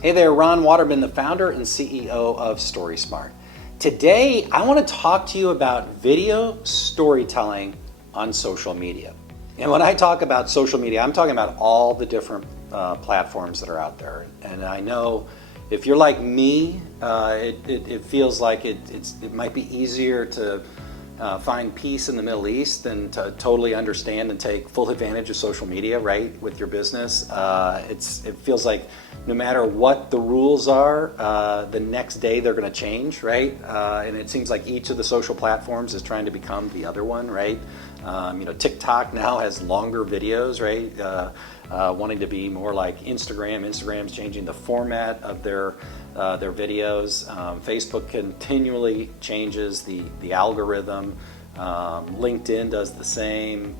Hey there, Ron Waterman, the founder and CEO of STORYSMART. Today, I want to talk to you about video storytelling on social media. And when I talk about social media, I'm talking about all the different platforms that are out there. And I know if you're like me, it feels like it might be easier to find peace in the Middle East than to totally understand and take full advantage of social media, right, with your business. It feels like no matter what the rules are, the next day they're going to change, right? And it seems like each of the social platforms is trying to become the other one, right? TikTok now has longer videos, right? Wanting to be more like Instagram. Instagram's changing the format of their videos. Facebook continually changes the algorithm. LinkedIn does the same.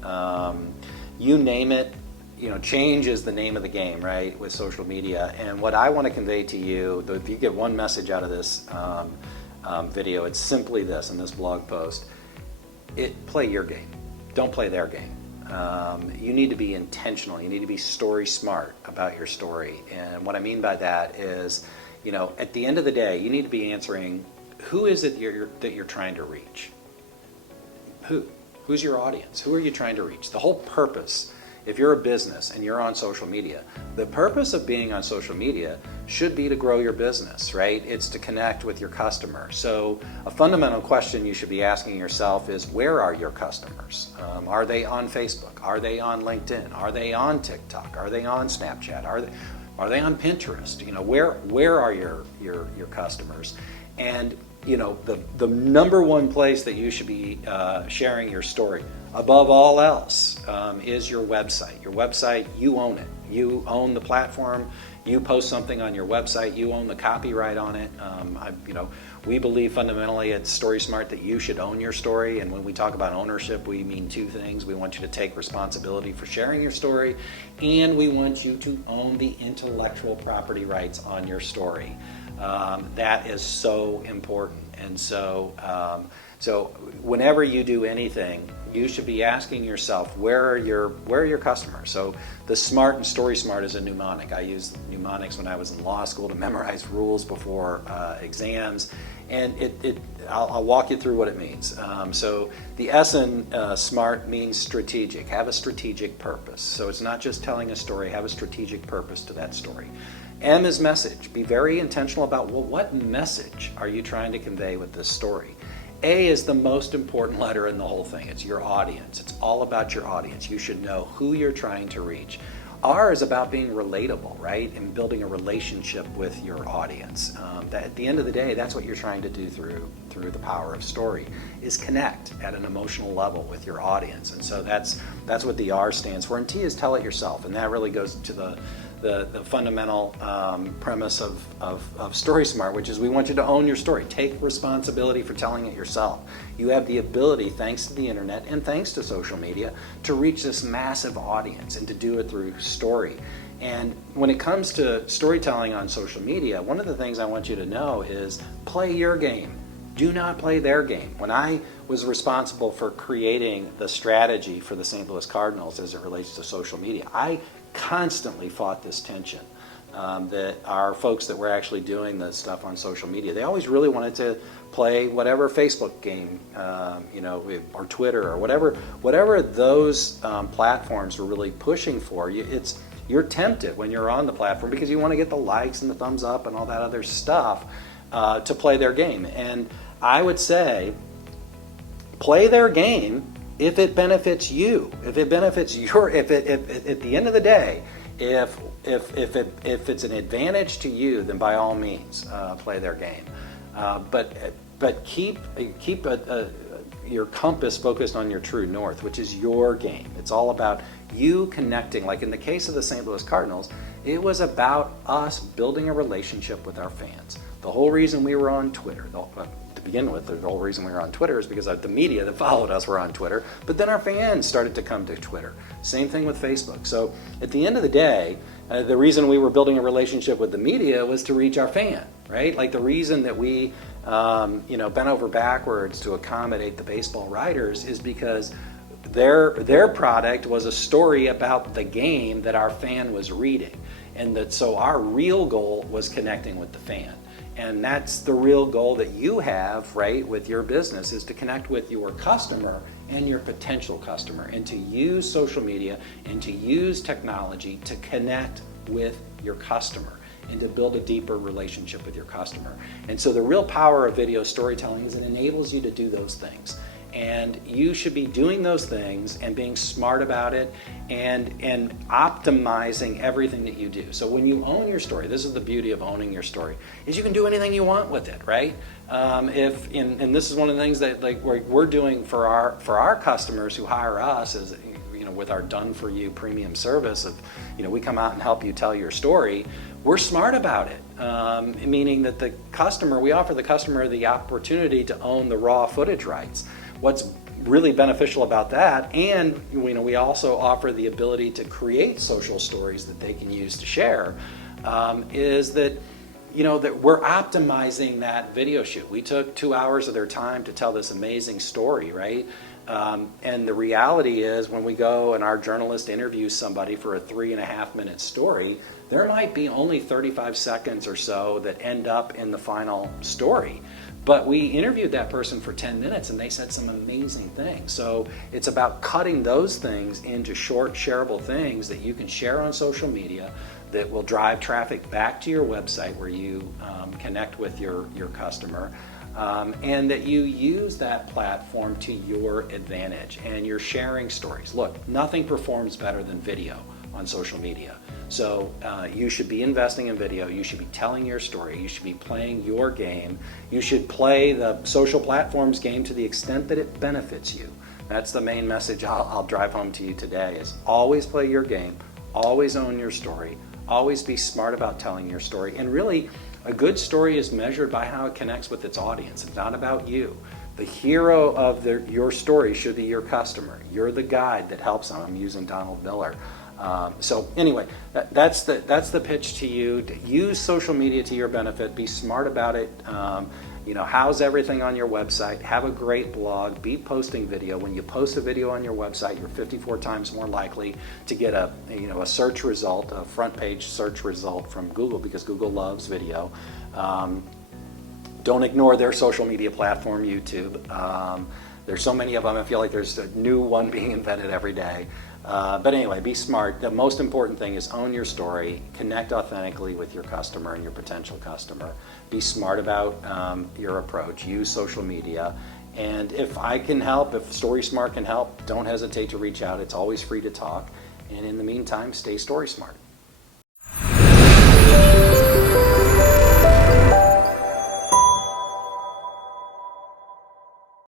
You name it. Change is the name of the game, right, with social media. And what I want to convey to you, if you get one message out of this video, it's simply this, in this blog post: play your game. Don't play their game. You need to be intentional. You need to be story smart about your story. And what I mean by that is, at the end of the day, you need to be answering, who is it that you're trying to reach? Who's your audience? Who are you trying to reach? The whole purpose, if you're a business and you're on social media, the purpose of being on social media should be to grow your business, right? It's to connect with your customer. So a fundamental question you should be asking yourself is, where are your customers? Are they on Facebook? Are they on LinkedIn? Are they on TikTok? Are they on Snapchat? Are they on Pinterest? Where are your customers? And the number one place that you should be sharing your story above all else is your website. Your website, you own it. You own the platform. You post something on your website, you own the copyright on it. We believe fundamentally at StorySmart that you should own your story. And when we talk about ownership, we mean two things. We want you to take responsibility for sharing your story, and we want you to own the intellectual property rights on your story. That is so important. And so whenever you do anything, you should be asking yourself, where are your customers? So the SMART and StorySmart is a mnemonic. I used mnemonics when I was in law school to memorize rules before exams, and I'll walk you through what it means. So the S in SMART means strategic. Have a strategic purpose. So it's not just telling a story. Have a strategic purpose to that story. M is message. Be very intentional about, what message are you trying to convey with this story? A is the most important letter in the whole thing. It's your audience. It's all about your audience. You should know who you're trying to reach. R is about being relatable, right? And building a relationship with your audience. That at the end of the day, that's what you're trying to do through the power of story, is connect at an emotional level with your audience. And so that's what the R stands for. And T is tell it yourself. And that really goes to the fundamental premise of StorySmart, which is we want you to own your story. Take responsibility for telling it yourself. You have the ability, thanks to the internet and thanks to social media, to reach this massive audience and to do it through story. And when it comes to storytelling on social media, one of the things I want you to know is play your game. Do not play their game. When I was responsible for creating the strategy for the St. Louis Cardinals as it relates to social media, I constantly fought this tension that our folks that were actually doing the stuff on social media, they always really wanted to play whatever Facebook game, or Twitter, or whatever those platforms were really pushing for. You're tempted when you're on the platform because you want to get the likes and the thumbs up and all that other stuff to play their game. And I would say, play their game if it benefits you, if it benefits if at the end of the day, if it's an advantage to you, then by all means play their game. But keep your compass focused on your true north, which is your game. It's all about you connecting. Like in the case of the St. Louis Cardinals, it was about us building a relationship with our fans. The whole reason we were on Twitter, to begin with, the whole reason we were on Twitter is because the media that followed us were on Twitter, but then our fans started to come to Twitter. Same thing with Facebook. So at the end of the day, the reason we were building a relationship with the media was to reach our fan, right? Like the reason that we bent over backwards to accommodate the baseball writers is because their product was a story about the game that our fan was reading. And so our real goal was connecting with the fan. And that's the real goal that you have, right, with your business, is to connect with your customer and your potential customer, and to use social media and to use technology to connect with your customer and to build a deeper relationship with your customer. And so the real power of video storytelling is it enables you to do those things. And you should be doing those things and being smart about it and optimizing everything that you do. So when you own your story, this is the beauty of owning your story, is you can do anything you want with it, right? And this is one of the things that we're doing for our customers who hire us is, with our done-for-you premium service of, we come out and help you tell your story. We're smart about it, meaning that we offer the customer the opportunity to own the raw footage rights. What's really beneficial about that, and we also offer the ability to create social stories that they can use to share, is that that we're optimizing that video shoot. We took 2 hours of their time to tell this amazing story, right? And the reality is, when we go and our journalist interviews somebody for a 3.5-minute story, there might be only 35 seconds or so that end up in the final story. But we interviewed that person for 10 minutes and they said some amazing things. So it's about cutting those things into short, shareable things that you can share on social media that will drive traffic back to your website where you connect with your customer. And that you use that platform to your advantage, and you're sharing stories. Look, nothing performs better than video on social media. So you should be investing in video, you should be telling your story, you should be playing your game, you should play the social platforms game to the extent that it benefits you. That's the main message I'll drive home to you today, is always play your game, always own your story, always be smart about telling your story, and really, a good story is measured by how it connects with its audience. It's not about you. The hero of your story should be your customer. You're the guide that helps them. I'm using Donald Miller. So anyway, that's the pitch to you. To use social media to your benefit. Be smart about it. House everything on your website. Have a great blog. Be posting video. When you post a video on your website, you're 54 times more likely to get a search result, a front page search result from Google, because Google loves video. Don't ignore their social media platform, YouTube. There's so many of them. I feel like there's a new one being invented every day. But anyway, be smart. The most important thing is own your story, connect authentically with your customer and your potential customer. Be smart about your approach, use social media. And if I can help, if StorySmart can help, don't hesitate to reach out. It's always free to talk. And in the meantime, stay StorySmart.